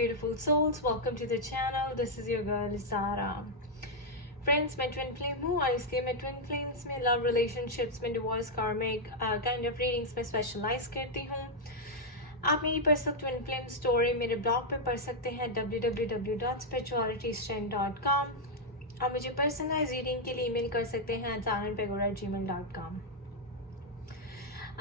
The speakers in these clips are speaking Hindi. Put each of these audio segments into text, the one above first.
beautiful souls, welcome to the channel. This is your girl Sara. Friends, मैं ट्विन फ्लेम हूँ और इसलिए मैं ट्विन फ्लेम्स में लव रिलेशनशिप्स में डिवोर्स कार्मिक काइंड ऑफ रीडिंग्स में स्पेशलाइज करती हूँ. आप मेरी पर्सनल ट्विन फ्लेम स्टोरी मेरे ब्लॉग पे पढ़ सकते हैं www.spiritualitystrength.com और मुझे पर्सनलाइज रीडिंग के लिए ईमेल कर सकते हैं zananpegora@gmail.com.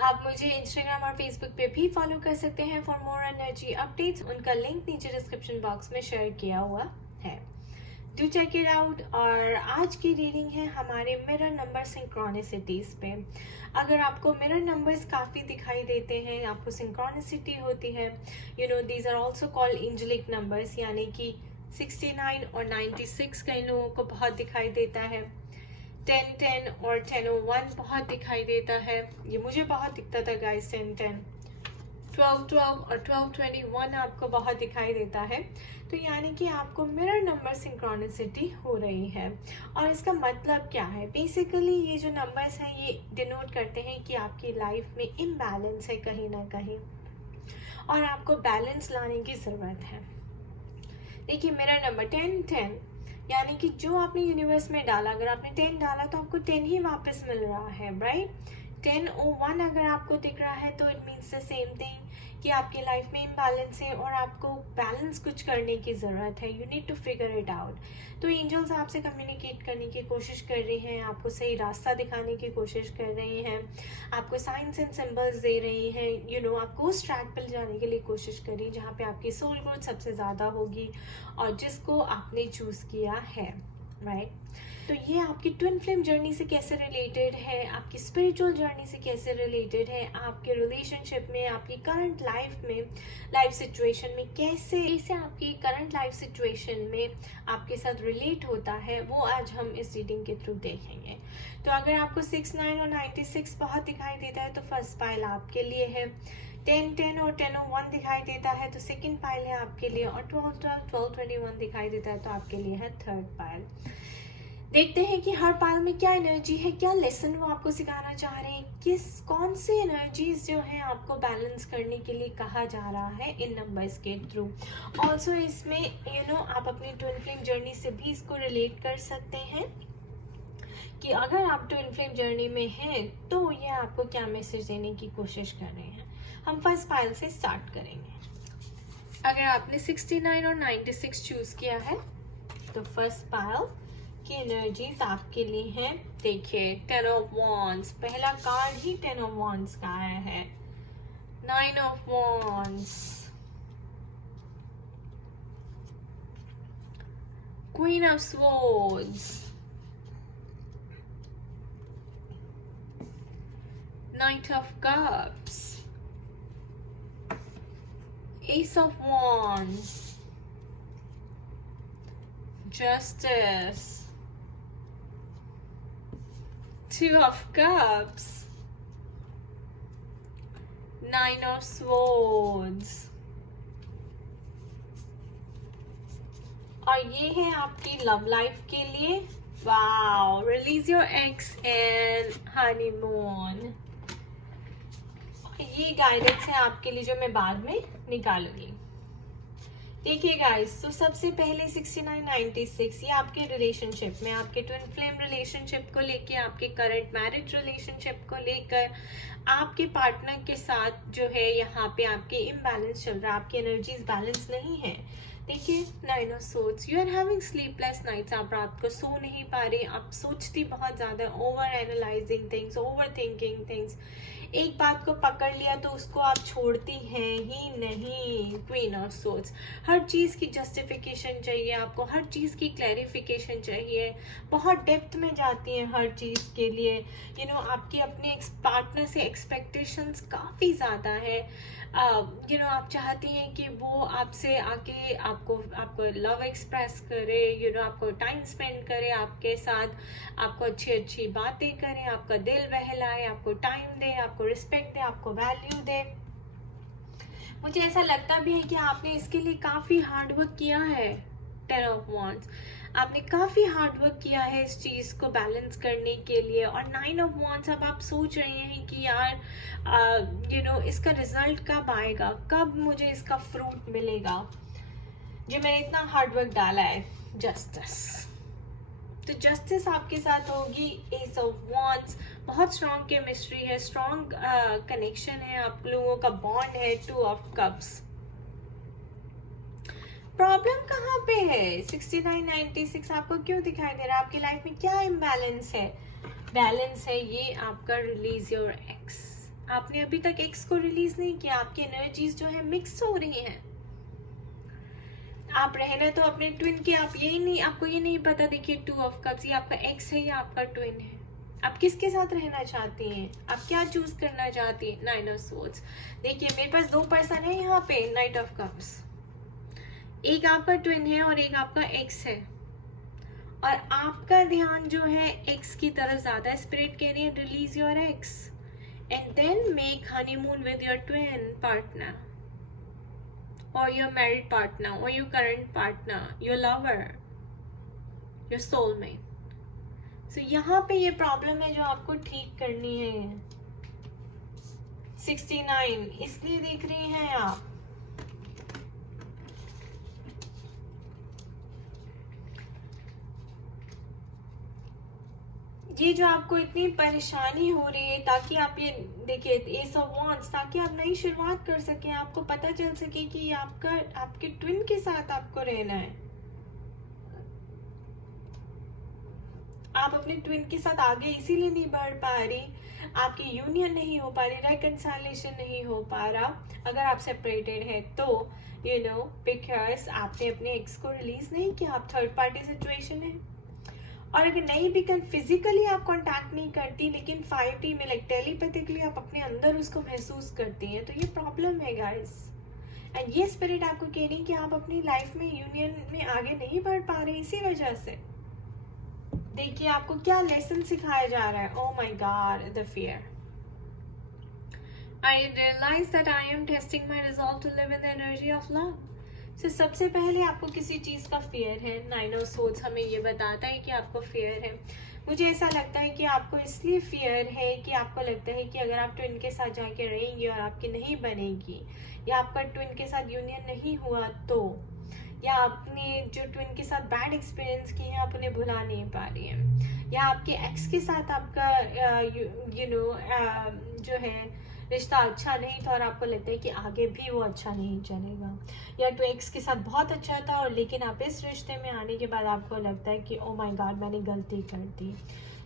आप मुझे इंस्टाग्राम और फेसबुक पे भी फॉलो कर सकते हैं फॉर मोर एनर्जी अपडेट्स. उनका लिंक नीचे डिस्क्रिप्शन बॉक्स में शेयर किया हुआ है. Do check it out. और आज की रीडिंग है हमारे मिरर नंबर सिंक्रोनिसिटीज पे. अगर आपको मिरर नंबर्स काफ़ी दिखाई देते हैं, आपको सिंक्रोनिसिटी होती है, you know these are also called angelic numbers, यानी कि 69 और 96 कई लोगों को बहुत दिखाई देता है. 1010 और 1001 बहुत दिखाई देता है. ये मुझे बहुत दिखता था गाइस. 1010, 1212 और 1221 आपको बहुत दिखाई देता है. तो यानी कि आपको मिरर नंबर सिंक्रोनिसिटी हो रही है. और इसका मतलब क्या है? बेसिकली ये जो नंबर्स हैं ये डिनोट करते हैं कि आपकी लाइफ में इम्बैलेंस है कहीं ना कहीं और आपको बैलेंस लाने की ज़रूरत है. देखिए, मिरर नंबर 1010 यानी कि जो आपने यूनिवर्स में डाला, अगर आपने 10 डाला तो आपको 10 ही वापस मिल रहा है, राइट. 1001 अगर आपको दिख रहा है तो it means the same thing कि आपकी लाइफ में इम्बैलेंस है और आपको बैलेंस कुछ करने की ज़रूरत है. You need to figure it out. तो एंजल्स आपसे कम्युनिकेट करने की कोशिश कर रही हैं, आपको सही रास्ता दिखाने की कोशिश कर रही हैं, आपको साइंस एंड सिंबल्स दे रही हैं. यू नो आपको उस ट्रैक पर जाने के लिए कोशिश करी जहाँ पे आपकी सोल ग्रोथ सबसे ज़्यादा होगी और जिसको आपने चूज़ किया है, राइट. तो ये आपकी ट्विन फ्लेम जर्नी से कैसे रिलेटेड है, आपकी स्पिरिचुअल जर्नी से कैसे रिलेटेड है, आपके रिलेशनशिप में, आपकी करंट लाइफ में, लाइफ सिचुएशन में कैसे आपकी करंट लाइफ सिचुएशन में आपके साथ रिलेट होता है, वो आज हम इस रीडिंग के थ्रू देखेंगे. तो अगर आपको 69 और 96 बहुत दिखाई देता है तो फर्स्ट पाइल आपके लिए है. 1010 और 1001 दिखाई देता है तो सेकेंड पाइल है आपके लिए. और 1212, 1221 दिखाई देता है तो आपके लिए है थर्ड पाइल. देखते हैं कि हर पाइल में क्या एनर्जी है, क्या लेसन वो आपको सिखाना चाह रहे हैं, कौन सी एनर्जीज जो है आपको बैलेंस करने के लिए कहा जा रहा है इन नंबर्स के थ्रू. ऑल्सो इसमें आप अपनी ट्विन फ्लेम जर्नी से भी इसको रिलेट कर सकते हैं कि अगर आप ट्विन फ्लेम जर्नी में हैं तो ये आपको क्या मैसेज देने की कोशिश कर रहे हैं. हम फर्स्ट पाइल से स्टार्ट करेंगे. अगर आपने 69 और 96 चूज किया है तो फर्स्ट पाइल की एनर्जीज आपके लिए हैं. देखिए, 10 ऑफ वॉन्ड्स, पहला कार्ड ही 10 ऑफ वॉन्ड्स का आया है. 9 of wands, queen of swords, night of cups, S of wands, justice, 2 of cups, 9 of swords. और ये है आपकी लव लाइफ के लिए. Wow, release your ex and honeymoon. ये गाइडेंस है आपके लिए जो मैं बाद में निकालूंगी. देखिए गाइस, तो सबसे पहले 69, 96 ये आपके रिलेशनशिप में, आपके ट्विन फ्लेम रिलेशनशिप को लेके, आपके करंट मैरिज रिलेशनशिप को लेकर, आपके पार्टनर के साथ जो है यहाँ पे आपके इम्बैलेंस चल रहा है, आपकी एनर्जीज बैलेंस नहीं है. देखिए, 9 of swords, you are having sleepless nights. आप रात को सो नहीं पा रहे, आप सोचती बहुत ज़्यादा, over analysing things, over thinking things. एक बात को पकड़ लिया तो उसको आप छोड़ती हैं ही नहीं. क्वीन ऑफ सोर्ड्स, हर चीज़ की जस्टिफिकेशन चाहिए आपको, हर चीज़ की क्लैरिफिकेशन चाहिए, बहुत डेप्थ में जाती हैं हर चीज़ के लिए. आपकी अपने पार्टनर से एक्सपेक्टेशंस काफ़ी ज़्यादा है. आप चाहती हैं कि वो आपसे आके आपको लव एक्सप्रेस करे, आपको टाइम स्पेंड करे आपके साथ, आपको अच्छी अच्छी बातें करे, आपका दिल बहलाए, आपको टाइम दे, आपको रिस्पेक्ट दे, आपको वैल्यू दे. मुझे ऐसा लगता भी है कि आपने इसके लिए काफ़ी हार्ड वर्क किया है. 10 ऑफ वॉन्ड्स, आपने काफ़ी हार्ड वर्क किया है इस चीज़ को बैलेंस करने के लिए. और 9 ऑफ वॉन्ड्स, अब आप सोच रहे हैं कि यार इसका रिजल्ट कब आएगा, कब मुझे इसका फ्रूट मिलेगा. जो मैंने इतना हार्डवर्क डाला है, जस्टिस। तो जस्टिस आपके साथ होगी। एस ऑफ वॉन्ड्स, बहुत स्ट्रॉन्ग केमिस्ट्री है, स्ट्रॉन्ग कनेक्शन है, आप लोगों का बॉन्ड है। टू ऑफ कप्स, प्रॉब्लम कहाँ पे है? 6996 आपको क्यों दिखाई दे रहा है? आपकी लाइफ में क्या इम्बैलेंस है? बैलेंस है ये आपका रिलीज योर एक्स। आपने अभी तक एक्स को रिलीज नहीं किया, आपकी एनर्जीज जो है मिक्स हो रही हैं। आप रहना तो अपने ट्विन के, आप यही नहीं, आपको ये नहीं पता। देखिए 2 ऑफ कप्स, ये आपका एक्स है या आपका ट्विन है? आप किसके साथ रहना चाहती हैं? आप क्या चूज करना चाहती हैं? 9 ऑफ स्वॉर्ड्स। देखिए मेरे पास 2 पर्सन है यहाँ पे। नाइट ऑफ कप्स, एक आपका ट्विन है और एक आपका एक्स है, और आपका ध्यान जो है एक्स की तरफ ज्यादा। स्पिरिट कह रही है release your ex and then make honeymoon with your twin partner or your married partner or your current partner, your lover, your soulmate. So यहाँ पे ये प्रॉब्लम है जो आपको ठीक करनी है। 69 इसलिए देख रही हैं आप। ये जो आपको इतनी परेशानी हो रही है, ताकि आप ये देखिए एस ऑफ वॉन्ड्स, ताकि आप नई शुरुआत कर सकें, आपको पता चल सके कि आपका आपके ट्विन के साथ आपको रहना है। आप अपने ट्विन के साथ आगे इसीलिए नहीं बढ़ पा रही, आपकी यूनियन नहीं हो पा रही, रेकंसिलिएशन नहीं हो पा रहा। अगर आप सेपरेटेड है तो बिकॉज आपने अपने एक्स को रिलीज नहीं किया, आप थर्ड पार्टी सिचुएशन है। और अगर नहीं भी फिजिकली आप कांटेक्ट नहीं करती, लेकिन 5D में लाइक टेलीपैथिकली आप अपने अंदर उसको महसूस करती हैं, तो ये प्रॉब्लम है गाइस। एंड ये स्पिरिट आपको कह रही है कि आप अपनी लाइफ में यूनियन में आगे नहीं बढ़ पा रहे इसी वजह से। देखिए आपको क्या लेसन सिखाया जा रहा है। Oh my God, the fear. I realize that I am testing my resolve to live in the energy of love. So, सबसे पहले आपको किसी चीज़ का फियर है। 9 ऑफ सोर्ड्स हमें ये बताता है कि आपको फियर है। मुझे ऐसा लगता है कि आपको इसलिए फियर है कि आपको लगता है कि अगर आप ट्विन के साथ जाके रहेंगी और आपकी नहीं बनेगी, या आपका ट्विन के साथ यूनियन नहीं हुआ तो, या आपने जो ट्विन के साथ बैड एक्सपीरियंस किए हैं आप उन्हें भुला नहीं पा रही हैं, या आपके एक्स के साथ आपका जो है रिश्ता अच्छा नहीं था और आपको लगता है कि आगे भी वो अच्छा नहीं चलेगा, या तो एक्स के साथ बहुत अच्छा था और लेकिन आप इस रिश्ते में आने के बाद आपको लगता है कि ओ माय गॉड मैंने गलती कर दी।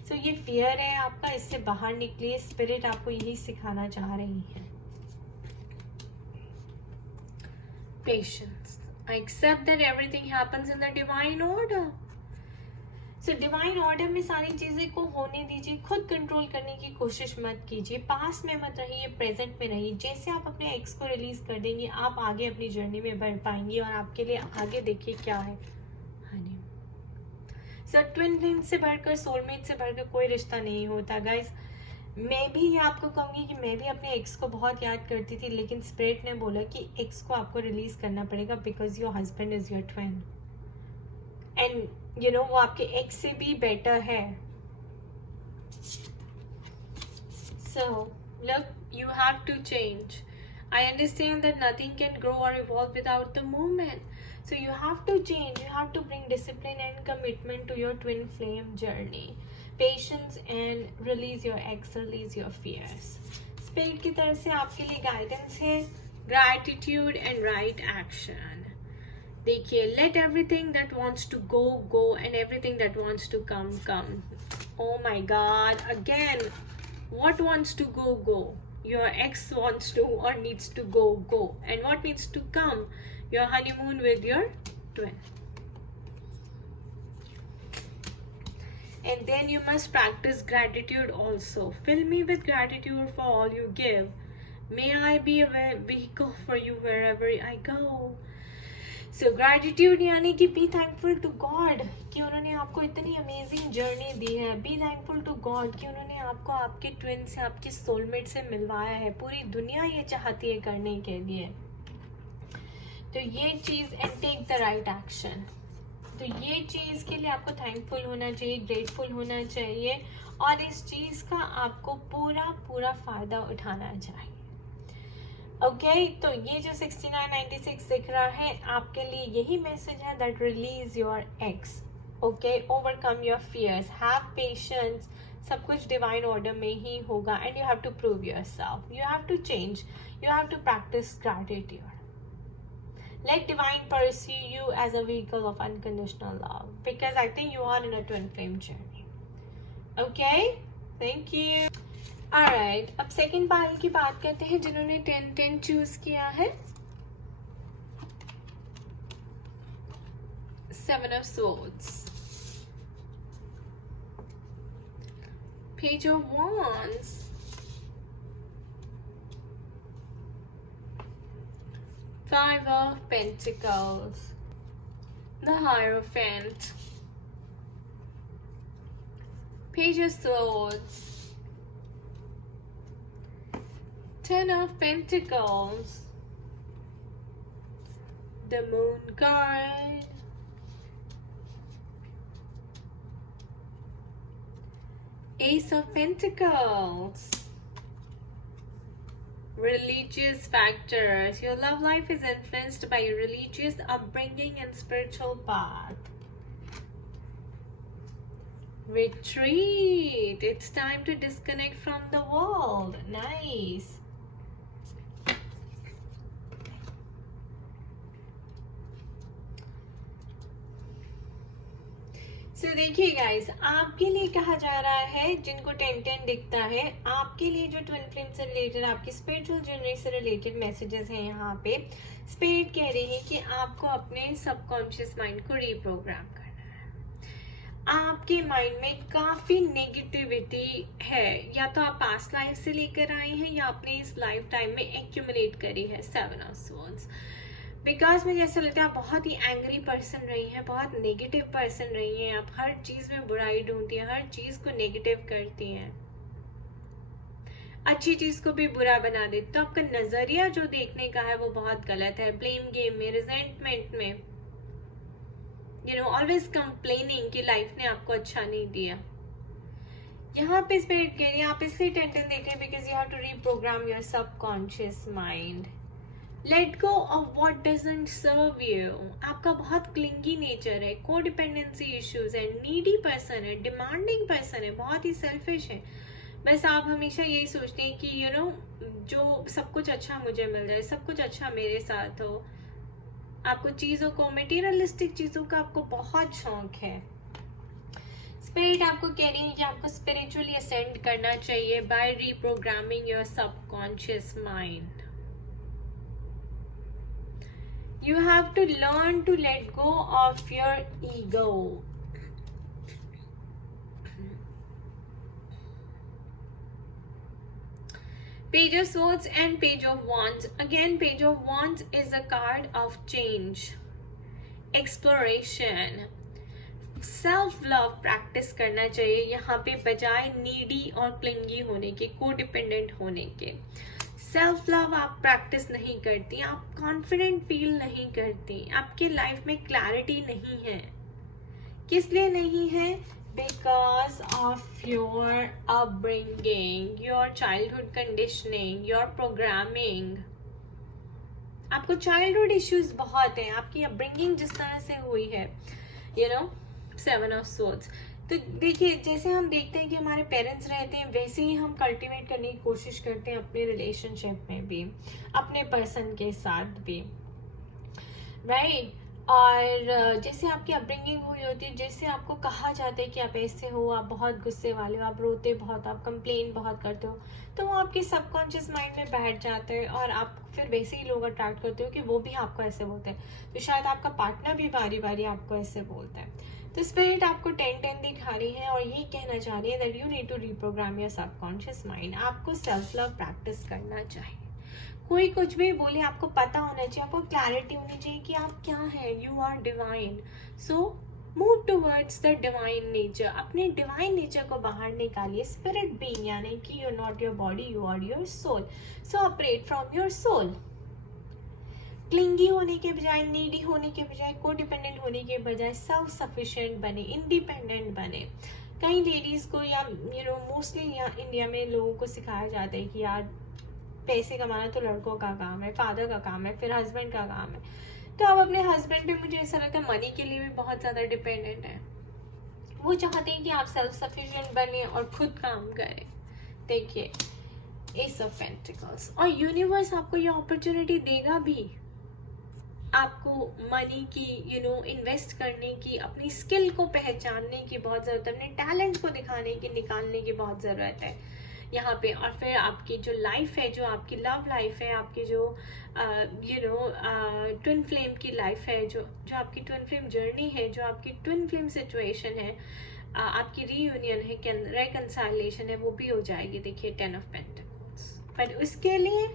सो ये फियर है आपका, इससे बाहर निकलिए। स्पिरिट आपको यही सिखाना चाह रही है। Patience, I accept that everything happens in the divine order. So divine order में सारी चीजें को होने दीजिए, खुद कंट्रोल करने की कोशिश मत कीजिए, पास में मत रहिए, प्रेजेंट में रहिए। जैसे आप अपने एक्स को रिलीज कर देंगे आप आगे अपनी जर्नी में बढ़ पाएंगी, और आपके लिए आगे देखिए क्या है हनी। सर ट्विन फ्लेम से बढ़कर, सोलमेट से बढ़कर कोई रिश्ता नहीं होता गाइस। मैं भी ये आपको कहूँगी कि मैं भी अपने एक्स को बहुत याद करती थी, लेकिन स्पिरिट ने बोला कि एक्स को आपको रिलीज करना पड़ेगा because your husband is your twin, and वो आपके एक्स से भी बेटर है। So look, you have to change. I understand that nothing can grow और evolve without the movement, so you have to change, you have to bring discipline and commitment to your twin flame journey, patience and release your ex, release your fears. Spirit की तरफ से आपके लिए guidance है, gratitude and right action. देखिए let everything that wants to go go and everything that wants to come come. Oh my God, again what wants to go go? Your ex wants to or needs to go go, and what needs to come? Your honeymoon with your twin. And then you must practice gratitude also. Fill me with gratitude for all you give. May I be a vehicle for you wherever I go. So gratitude यानी कि be thankful to God कि उन्होंने आपको इतनी amazing journey दी है. Be thankful to God कि उन्होंने आपको आपके twin से, आपके soulmate से मिलवाया है. पूरी दुनिया ये चाहती है करने के लिए. तो ये चीज़ and take the right action. तो ये चीज़ के लिए आपको थैंकफुल होना चाहिए, ग्रेटफुल होना चाहिए, और इस चीज़ का आपको पूरा फ़ायदा उठाना चाहिए. ओके तो ये जो 6996 दिख रहा है आपके लिए यही मैसेज है, that release your ex, okay, overcome your fears, have patience, सब कुछ डिवाइन ऑर्डर में ही होगा and you have to prove yourself, you have to change, you have to practice gratitude. Let divine pursue you as a vehicle of unconditional love because I think you are in a twin flame journey. Okay? Thank you. Alright, अब सेकेंड पाइल की बात करते हैं जिन्होंने 10-10 चूज किया है. 7 of Swords, Page of Wands, Five of Pentacles, the Hierophant, Page of Swords, 10 of Pentacles, the Moon card, Ace of Pentacles. Religious factors. Your love life is influenced by your religious upbringing and spiritual path. Retreat. It's time to disconnect from the world. Nice. So देखिए गाइस, आपके लिए कहा जा रहा है जिनको 10-10 दिखता है, आपके लिए जो ट्विन फ्लेम से रिलेटेड, आपकी स्पिरिचुअल जर्नी से रिलेटेड मैसेजेस हैं यहाँ पे. स्पिरिट कह रही है कि आपको अपने सबकॉन्शियस माइंड को रीप्रोग्राम करना है. आपके माइंड में काफी नेगेटिविटी है, या तो आप पास्ट लाइफ से लेकर आए हैं या अपने इस लाइफ टाइम में एक्यूमुलेट करी है. 7 of Swords. बिकॉज मुझे ऐसा लगता है आप बहुत ही एंग्री पर्सन रही हैं, बहुत नेगेटिव पर्सन रही हैं, आप हर चीज में बुराई ढूंढती हैं, हर चीज को नेगेटिव करती हैं, अच्छी चीज को भी बुरा बना देती. तो आपका नजरिया जो देखने का है वो बहुत गलत है. ब्लेम गेम में, रिजेंटमेंट में, यू नो, ऑलवेज कंप्लेनिंग कि लाइफ ने आपको अच्छा नहीं दिया. यहाँ पे स्पिरिट कह रही है आप इसलिए 10-10 देख रहे हैं because you have to reprogram your subconscious mind. Let go of what doesn't serve you. आपका बहुत क्लिंगी नेचर है, को डिपेंडेंसी इश्यूज है, नीडी पर्सन है, डिमांडिंग पर्सन है, बहुत ही सेल्फिश है. बस आप हमेशा यही सोचते हैं कि यू नो जो सब कुछ अच्छा मुझे मिल जाए, सब कुछ अच्छा मेरे साथ हो. आपको चीजों को, मटेरियलिस्टिक चीजों का आपको बहुत शौक है. स्पिरिट आपको कह रही है कि आपको स्पिरिचुअली असेंड करना चाहिए by reprogramming your subconscious mind. You have to learn to let go of your ego. Page of Swords and Page of Wands. Again, Page of Wands is a card of change, exploration. Self love practice करना चाहिए यहाँ पे बजाय नीडी और क्लिंगी होने के, कोडिपेंडेंट होने के. सेल्फ लव आप प्रैक्टिस नहीं करती, आप कॉन्फिडेंट फील नहीं करती, आपके लाइफ में क्लैरिटी नहीं है. किस लिए नहीं है? Because of your upbringing, your childhood conditioning, your programming. आपको चाइल्डहुड इश्यूज बहुत हैं, आपकी अपब्रिंगिंग जिस तरह से हुई है, यू नो. 7 of Swords. तो देखिए, जैसे हम देखते हैं कि हमारे पेरेंट्स रहते हैं वैसे ही हम कल्टीवेट करने की कोशिश करते हैं अपने रिलेशनशिप में भी, अपने पर्सन के साथ भी, राइट. और जैसे आपकी अपब्रिंगिंग हुई होती है, जैसे आपको कहा जाता है कि आप ऐसे हो, आप बहुत गुस्से वाले हो, आप रोते बहुत, आप कंप्लेन बहुत करते हो, तो वो आपके सबकॉन्शियस माइंड में बैठ जाता है और आप फिर वैसे ही लोग अट्रैक्ट करते हो कि वो भी आपको ऐसे बोलते हैं. तो शायद आपका पार्टनर भी बारी बारी आपको ऐसे बोलता है. तो स्पिरिट आपको 10-10 दिखा रही है और ये कहना चाह रही है that you need to reprogram your subconscious mind. आपको सेल्फ लव प्रैक्टिस करना चाहिए. कोई कुछ भी बोले आपको पता होना चाहिए, आपको क्लैरिटी होनी चाहिए कि आप क्या हैं. You are divine, so move towards the divine nature. अपने डिवाइन नेचर को बाहर निकालिए. स्पिरिट बीइंग यानी कि you are not your body, you are your soul, so operate from your soul. Clingy होने के बजाय, नीडी होने के बजाय, कोडिपेंडेंट होने के बजाय सेल्फ सफिशिएंट बने, इंडिपेंडेंट बने. कई लेडीज को या यू नो मोस्टली यहाँ इंडिया में लोगों को सिखाया जाता है कि यार पैसे कमाना तो लड़कों का काम है, फादर का काम है, फिर हस्बैंड का काम है। तो आप अपने हस्बैंड पे मुझे ऐसा लगता है मनी के लिए भी बहुत ज़्यादा डिपेंडेंट है। वो चाहते हैं कि आप सेल्फ सफिशिएंट बने और खुद काम करें। देखिए एस ऑफ पेंटिकल्स, और यूनिवर्स आपको ये अपॉर्चुनिटी देगा भी, आपको मनी की इन्वेस्ट करने की, अपनी स्किल को पहचानने की बहुत ज़रूरत है, अपने टैलेंट को दिखाने की, निकालने की बहुत ज़रूरत है यहाँ पे। और फिर आपकी जो लाइफ है, जो आपकी लव लाइफ है, आपकी जो ट्विन फ्लेम की लाइफ है, जो आपकी ट्विन फ्लेम जर्नी है, जो आपकी ट्विन फ्लेम सिचुएशन है, आपकी रीयूनियन है, रेकंसाइलेशन है, वो भी हो जाएगी। देखिए 10 ऑफ पेंटिकल्स। पर उसके लिए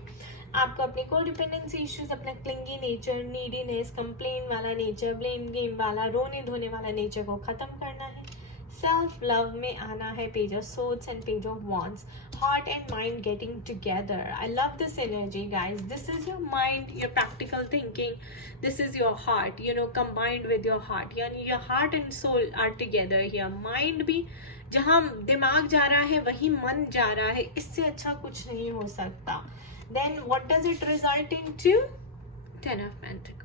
आपको अपने कोडिपेंडेंसी इश्यूज, अपना क्लिंगी नेचर, नीडीनेस, कंप्लेन वाला नेचर, ब्लेम गेम वाला, रोने धोने वाला नेचर को खत्म करना है। सेल्फ लव में आना है। Page of swords and page of wands, heart and mind getting together. I love this energy, guys. This is your mind, your practical thinking. This is your heart, combined with your heart. यानी your heart and soul are together here. Mind भी, जहाँ दिमाग जा रहा है वही मन जा रहा है, इससे अच्छा कुछ नहीं हो सकता। Then what does it result into? 10 of Pentacles.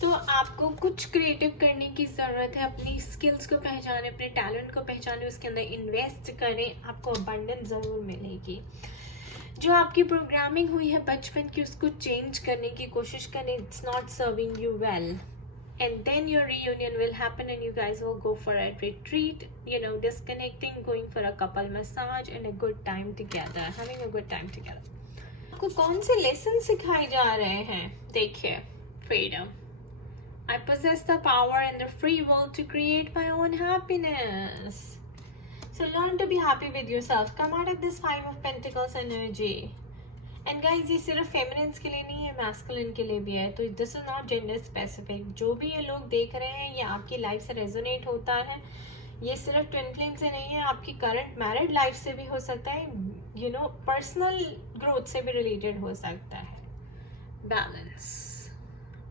तो आपको कुछ क्रिएटिव करने की ज़रूरत है, अपनी स्किल्स को पहचाने, अपने टैलेंट को पहचाने, उसके अंदर इन्वेस्ट करें, आपको अबंडेंस ज़रूर मिलेगी। जो आपकी प्रोग्रामिंग हुई है बचपन की, उसको चेंज करने की कोशिश करें। It's not serving you well, and then your reunion will happen and you guys will go for a retreat, disconnecting, going for a couple massage and a good time together, having a good time together. आपको कौन से लेसन सिखाए जा रहे हैं? देखिए freedom, I possess the power and the free will to create my own happiness. So learn to be happy with yourself. Come out of this 5 of Pentacles energy. And guys, ये सिर्फ फेमिनिन्स के लिए नहीं है, मैस्कुलिन के लिए भी है। तो this is not gender specific. जो भी ये लोग देख रहे हैं, ये आपकी लाइफ से रेजोनेट होता है। ये सिर्फ ट्विन फ्लेम से नहीं है, आपकी करंट मैरिड लाइफ से भी हो सकता है, पर्सनल ग्रोथ से भी रिलेटेड हो सकता है। Balance,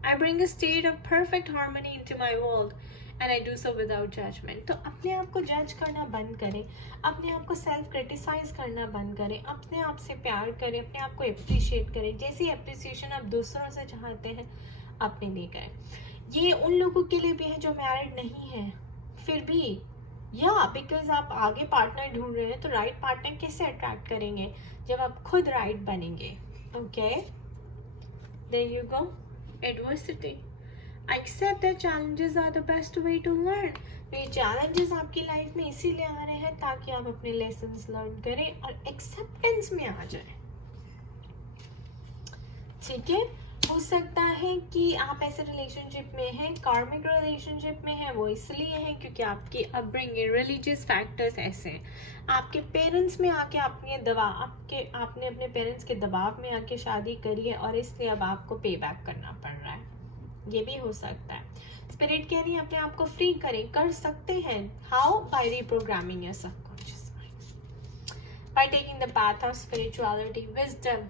I bring a state of perfect harmony into my world and I do so without judgment. तो अपने आप को जज करना बंद करें, अपने आप को सेल्फ क्रिटिसाइज करना बंद करें, अपने आप से प्यार करें, अपने आप को अप्रिशिएट करें। जैसी अप्रिसिएशन आप दूसरों से चाहते हैं, अपने लिए करें। ये उन लोगों के लिए भी है जो मैरिड नहीं है, फिर भी बिकॉज आप आगे पार्टनर ढूंढ रहे हैं, तो राइट पार्टनर कैसे अट्रैक्ट करेंगे? जब आप खुद राइट बनेंगे। Okay, there you go. Adversity. Accept that challenges are the best way to learn. ये challenges आपकी लाइफ में इसीलिए आ रहे हैं ताकि आप अपने lessons learn करें और acceptance में आ जाए। ठीक है, हो सकता है कि आप ऐसे रिलेशनशिप में हैं, कार्मिक रिलेशनशिप में है, वो इसलिए है क्योंकि आपकी अपब्रिंगिंग, रिलीजियस फैक्टर्स ऐसे हैं। आपके पेरेंट्स में आके आपने अपने पेरेंट्स के दबाव में आके शादी करी है और इसलिए अब आपको पे बैक करना पड़ रहा है, ये भी हो सकता है। स्पिरिट कह रही है अपने आप को फ्री करें, कर सकते हैं। How? By reprogramming your subconscious mind, by taking the path of spirituality, wisdom,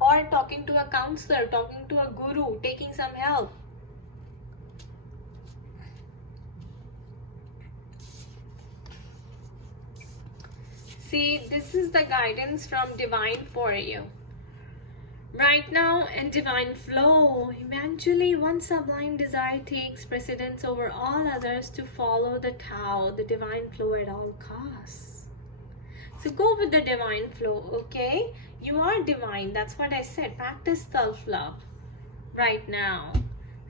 or talking to a counselor, talking to a guru, taking some help. See, this is the guidance from divine for you right now, and divine flow. Eventually, one sublime desire takes precedence over all others to follow the Tao, the divine flow at all costs. So go with the divine flow, okay? You are divine. That's what I said. Practice self-love right now.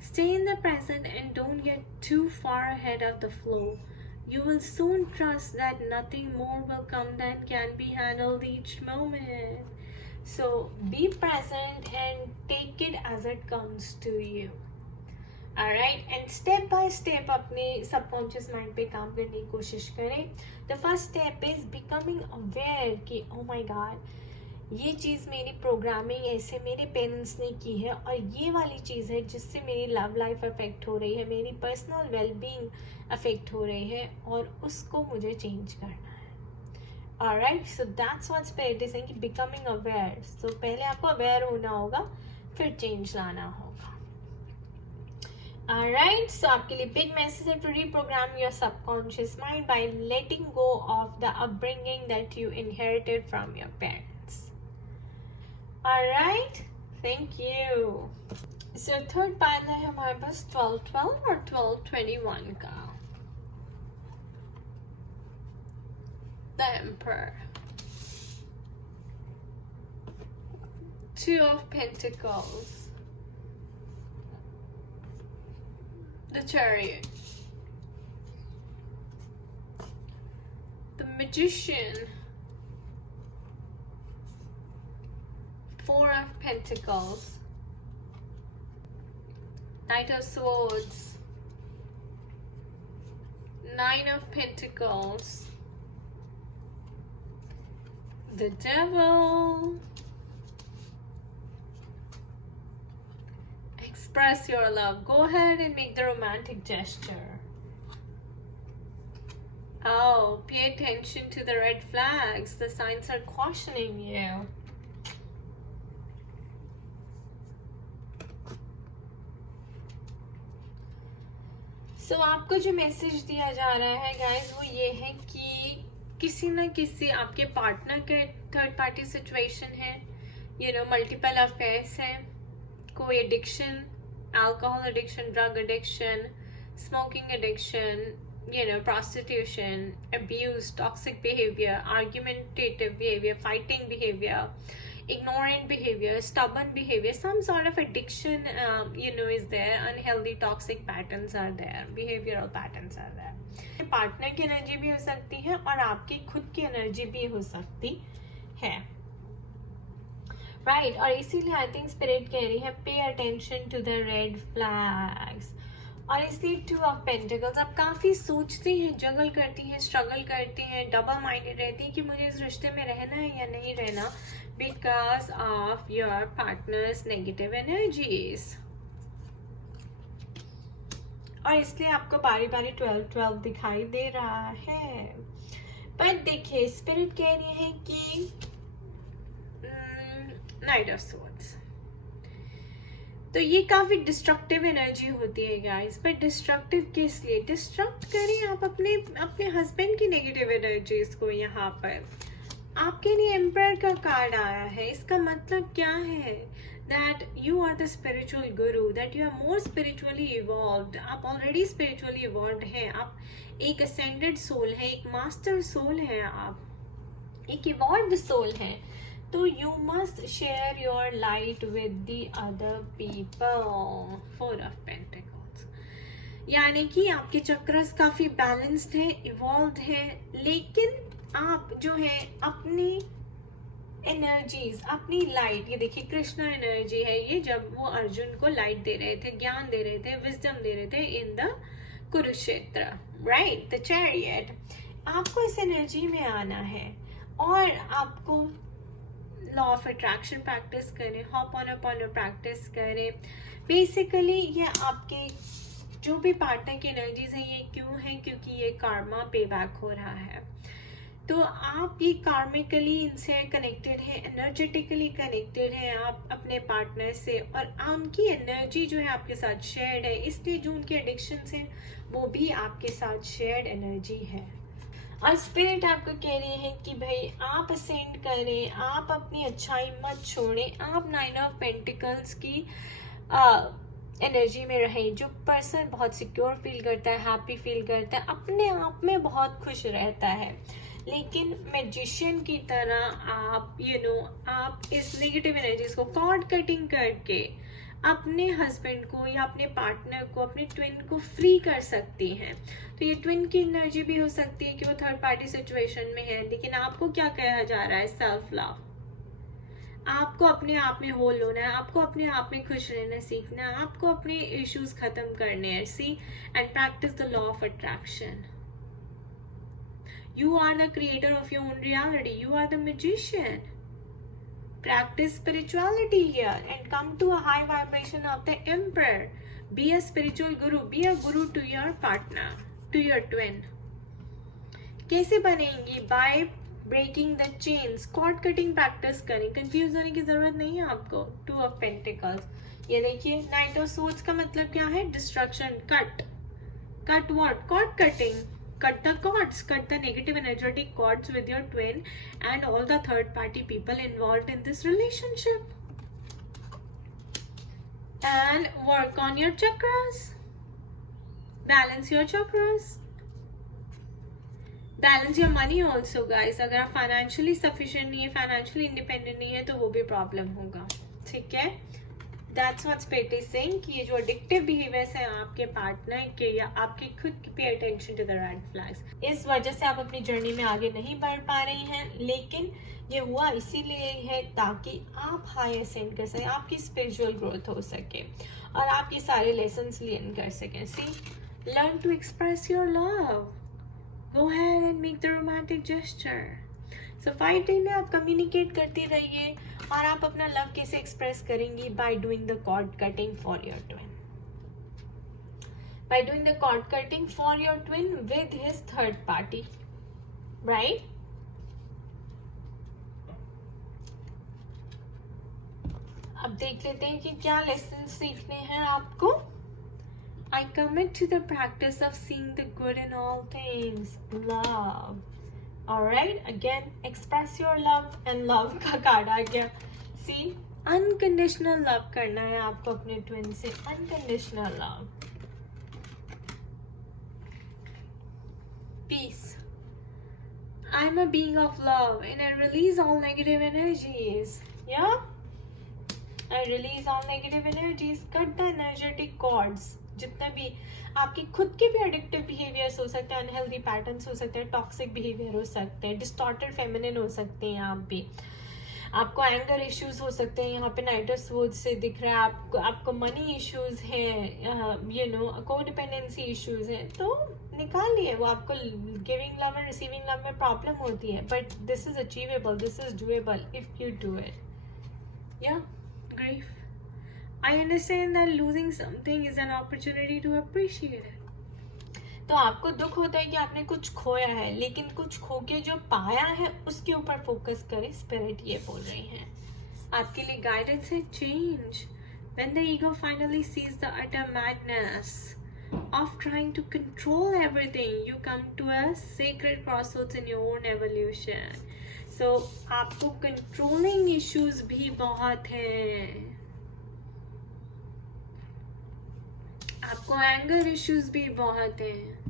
Stay in the present and don't get too far ahead of the flow. You will soon trust that nothing more will come than can be handled each moment. So be present and take it as it comes to you. Alright, and step by step अपने subconscious mind पे काम करने की कोशिश करें। The first step is becoming aware कि oh my god, ये चीज़ मेरी प्रोग्रामिंग ऐसे मेरे पेरेंट्स ने की है और ये वाली चीज़ है जिससे मेरी लव लाइफ अफेक्ट हो रही है, मेरी पर्सनल वेलबींग अफेक्ट हो रही है और उसको मुझे चेंज करना है। Alright, so that's what spirit is saying, becoming aware. So पहले आपको अवेयर होना होगा, फिर चेंज लाना होगा। Alright, so आपके लिए big message है to reprogram your subconscious mind by letting go of the upbringing that you inherited from your parents. Alright, thank you. So third pile है हमारे पास 12-12 और 12-21 का. The Emperor. Two of Pentacles. The Chariot. The Magician. Four of Pentacles. Knight of Swords. Nine of Pentacles. The Devil. Express your love. Go ahead and make the romantic gesture. Oh, pay attention to the red flags. The signs are cautioning you. So आपको जो मैसेज दिया जा रहा है गाइस वो ये है कि किसी ना किसी आपके पार्टनर के थर्ड पार्टी सिचुएशन है, मल्टीपल अफेयर्स हैं, कोई addiction, alcohol addiction, drug addiction, smoking addiction, prostitution, abuse, toxic behavior, argumentative behavior, fighting behavior, ignorant behavior, stubborn behavior, some sort of addiction is there, unhealthy toxic patterns are there, behavioral patterns are there. Partner की एनर्जी भी हो सकती है और आपकी खुद की एनर्जी भी हो सकती है, राइट और इसीलिए आई थिंक स्पिरिट कह रही है pay attention to the red flags. और इसलिए टू ऑफ पेंटिकल्स, आप काफ़ी सोचती हैं, जगल करती हैं, स्ट्रगल करती हैं, डबल माइंडेड रहती हैं कि मुझे इस रिश्ते में रहना है या नहीं रहना, because of your partners negative energies. और इसलिए आपको बारी बारी 12-12 दिखाई दे रहा है. पर देखिए स्पिरिट कह रही है कि नाइट ऑफ स्वॉर्ड्स, तो ये काफी डिस्ट्रक्टिव एनर्जी होती है गाइस. पर डिस्ट्रक्टिव किस लिए? डिस्ट्रक्ट करें आप अपने हस्बैंड की नेगेटिव एनर्जीज को. यहाँ पर आपके लिए एम्पायर का कार्ड आया है. इसका मतलब क्या है? That you are the spiritual guru, that you are more spiritually evolved. आप ऑलरेडी स्पिरिचुअली इवॉल्व्ड हैं. आप एक असेंडेड सोल है, एक मास्टर सोल है, आप एक इवॉल्व्ड सोल है. तो you must share your light with the other people. Four of pentacles, यानी कि आपके चक्रस काफी बैलेंस्ड है, इवॉल्व्ड है, लेकिन आप जो है अपनी एनर्जीज, अपनी लाइट, ये देखिए कृष्णा एनर्जी है ये, जब वो अर्जुन को लाइट दे रहे थे, ज्ञान दे रहे थे, विजडम दे रहे थे in the Kurukshetra, right, the chariot. आपको इस एनर्जी में आना है और आपको लॉ ऑफ अट्रैक्शन प्रैक्टिस करें, hop on up on practice करें. बेसिकली ये आपके जो भी पार्टनर की एनर्जीज हैं ये क्यों है? क्योंकि ये कार्मा पे बैक हो रहा है. तो आप ये कार्मिकली इनसे कनेक्टेड है, एनर्जेटिकली कनेक्टेड है आप अपने पार्टनर से, और उनकी एनर्जी जो है आपके साथ शेयर्ड है, इसलिए जो उनके एडिक्शंस हैं वो भी आपके साथ शेयर्ड एनर्जी है. और स्पिरिट आपको कह रही है कि भाई आप असेंड करें, आप अपनी अच्छाई मत छोड़ें, आप नाइन ऑफ पेंटिकल्स की एनर्जी में रहें. जो पर्सन बहुत सिक्योर फील करता है, हैप्पी फील करता है, अपने आप में बहुत खुश रहता है, लेकिन मैजिशियन की तरह आप आप इस नेगेटिव एनर्जीज को कॉर्ड कटिंग करके अपने हस्बैंड को या अपने पार्टनर को, अपने ट्विन को फ्री कर सकती हैं. तो ये ट्विन की एनर्जी भी हो सकती है कि वो थर्ड पार्टी सिचुएशन में है, लेकिन आपको क्या कहा जा रहा है? Self love. आपको अपने आप में होल होना है, आपको अपने आप में खुश रहना सीखना है, आपको अपने इश्यूज खत्म करने हैं. See and practise the law of attraction. You are the creator of your own reality. You are the magician. Practice spirituality here and come to a high vibration of the Emperor. Be a spiritual guru. Be a guru to your partner, to your twin. कैसे बनेंगी? By breaking the chains. Cord cutting practice करें. Confused होने की जरूरत नहीं है आपको. Two of Pentacles. ये देखिए नाइट ऑफ सोर्ड्स का मतलब क्या है, destruction, cut what, cord cutting, cut the cords, cut the negative energetic cords with your twin and all the third party people involved in this relationship, and work on your chakras, balance your chakras, balance your money also guys. अगर आप फाइनेंशियली सफिशिएंट नहीं है, फाइनेंशियली इंडिपेंडेंट नहीं है तो वो भी प्रॉब्लम होगा, ठीक है। That's what Spirit is saying कि ये जो addictive behaviors हैं आपके पार्टनर के या आपके खुद के, pay attention to the red flags। इस वजह से आप अपनी जर्नी में आगे नहीं बढ़ पा रही हैं, लेकिन ये हुआ इसीलिए है ताकि आप हाई असेंड कर सकें, आपकी स्पिरिचुअल ग्रोथ हो सके और आप ये सारे लेसन्स लर्न कर सकें। See, learn to express your love, go ahead and make the romantic gesture. So 5 day में आप कम्युनिकेट करती रहिए और आप अपना लव कैसे एक्सप्रेस करेंगी, by doing the cord cutting for your twin, by doing the cord cutting for your twin with his third party, right. अब देख लेते हैं कि क्या लेसन सीखने हैं आपको। I commit to the practice of seeing the good in all things. Love. Alright, again, express your love and love का कार्ड आ गया। See, unconditional love करना है आपको अपने twin से, unconditional love. Peace. I'm a being of love and I release all negative energies. Yeah? I release all negative energies. Cut the energetic cords. जितने भी आपकी खुद के भी एडिक्टिव बिहेवियर्स हो सकते हैं, अनहेल्दी पैटर्न्स हो सकते हैं, टॉक्सिक बिहेवियर हो सकते हैं, डिस्टॉर्टेड फेमिनिन हो सकते हैं, आप भी आपको एंगर इश्यूज हो सकते हैं, यहाँ पे नाइट ऑफ सोर्ड्स से दिख रहा है आपको मनी इश्यूज हैं, यू नो कोडिपेंडेंसी इश्यूज हैं, तो निकाल लिए वो। आपको giving love and receiving love में प्रॉब्लम होती है, but this is achievable, this is doable if you do it. या grief, I understand that losing something is an opportunity to appreciate it. तो आपको दुख होता है कि आपने कुछ खोया है, लेकिन कुछ खो के जो पाया है उसके ऊपर फोकस करें, स्पिरिट ये बोल रही हैं। आपके लिए गाइडेंस है change. When the ego finally sees the utter madness of trying to control everything, you come to a sacred crossroads in your own evolution. So आपको controlling issues भी बहुत हैं, आपको एंगर इश्यूज भी बहुत हैं,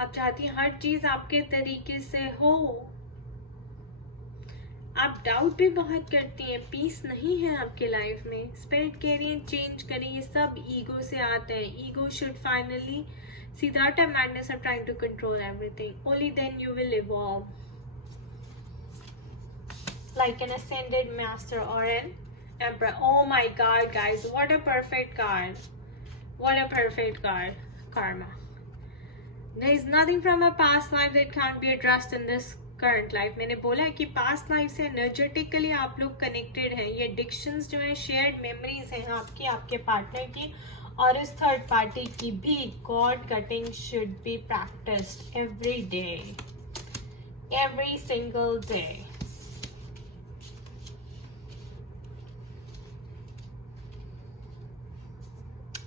आप चाहती हैं हर चीज आपके तरीके से हो, आप डाउट भी बहुत करती हैं, पीस नहीं है आपके लाइफ में। स्पिरिट कह रही है चेंज करिए, ये सब ईगो से आते हैं। Ego should finally see the utter madness of trying to control everything, only then you will evolve like an ascended master or an emperor. Oh my god guys, what a perfect card. What a perfect card. Karma. There is nothing from a past life that can't be addressed in this current life. मैंने बोला है कि past life से energetically आप लोग connected हैं। ये addictions जो है shared memories हैं आपकी, आपके partner की और इस third party की भी। cord cutting should be practiced every day, every single day.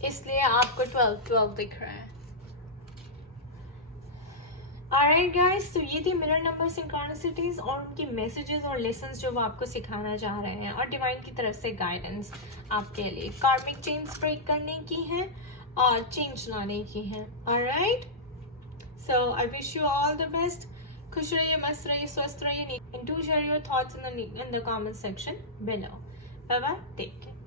इसलिए आपको 12 दिख रहा है। Alright guys, तो ये थी मिरर नंबर सिंक्रोनिसिटीज और उनकी मैसेजेस और लेसन्स जो वो आपको सिखाना चाह रहे हैं, और डिवाइन की तरफ से गाइडेंस आपके लिए कार्मिक चेंज ब्रेक करने की है और चेंज लाने की है। Alright, so I wish you all the best. खुश रहिए, मस्त रहिए, स्वस्थ रहिए, and do share your thoughts in the comment section below. Bye bye, take care.